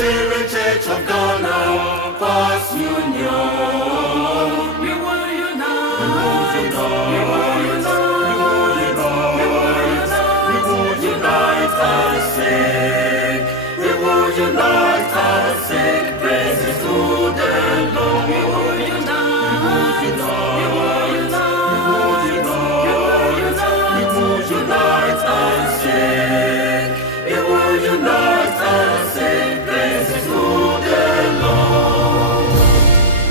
Presbyterian Church of Ghana, past union. We will unite. We will unite and sing. We will unite and sing. Praises to the Lord. We will unite. We will unite and sing. We will unite and sing. Praises to the Lord.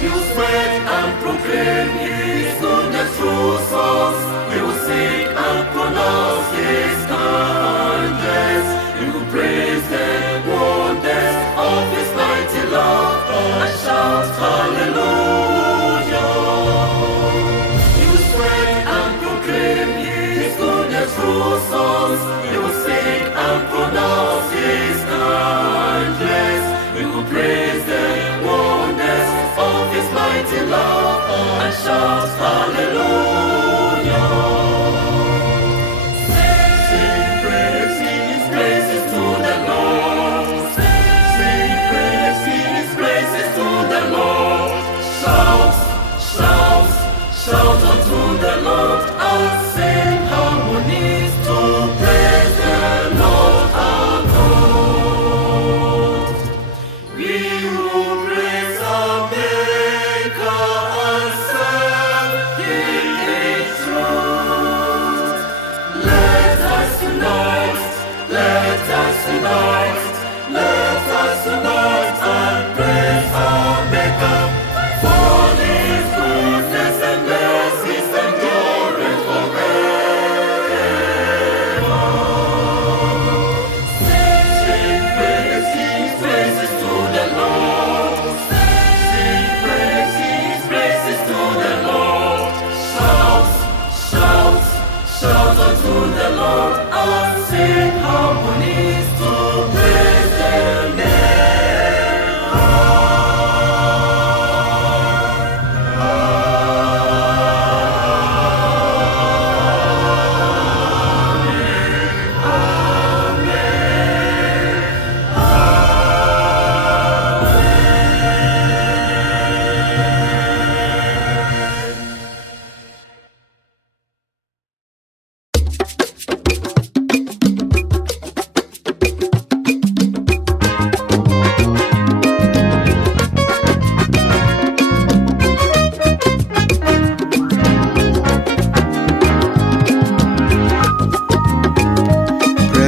We will spread and proclaim His goodness through songs. We will sing and pronounce His kindness. We will praise the wonders of His mighty love and shout hallelujah. We will spread and proclaim His goodness through songs. We will sing and pronounce His kindness. We will praise the wonders of His mighty love and shout hallelujah. Sing praises to the Lord. Sing praises to the Lord. Shout, shout, shout unto the Lord and sing harmonies to praise the Lord our God. We will praise our Maker and serve Him in truth. Let us unite, let us unite, let us unite and praise our Maker. For His goodness and mercies endureth forever. Sing praises to the Lord. Sing praises to the Lord. Shout, shout, shout unto the Lord and sing harmonies to praise the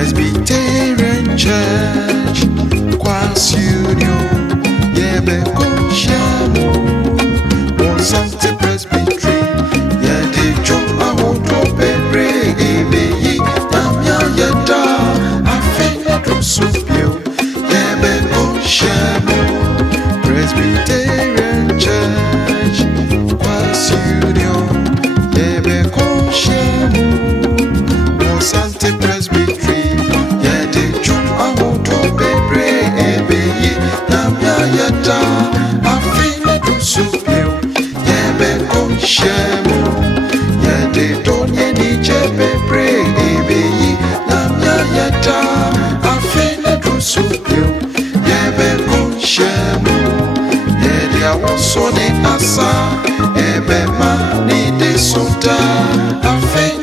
Presbyterian Church, Quas Union, Yebe Koshamu, Monsante Presbytery, Yedi Jumba Hoto Pebre, Ebeyi, Namya Yeda, Afenedro Supio, Yebe Koshamu, Presbyterian Church, Quas Union, Yebe Koshamu, Monsante Presbytery, Yedi Jumba Hoto Pebre, Ebeyi, Namya Yeda, Afenedro Supio, Yebe Koshamu, Yedi Donye Nije Pebre, Ebeyi, Namya Yeda, Afenedro Supio, Yebe Koshamu, Yedi Awosone Asa, Ebe Ma Nide Soda, Afenedro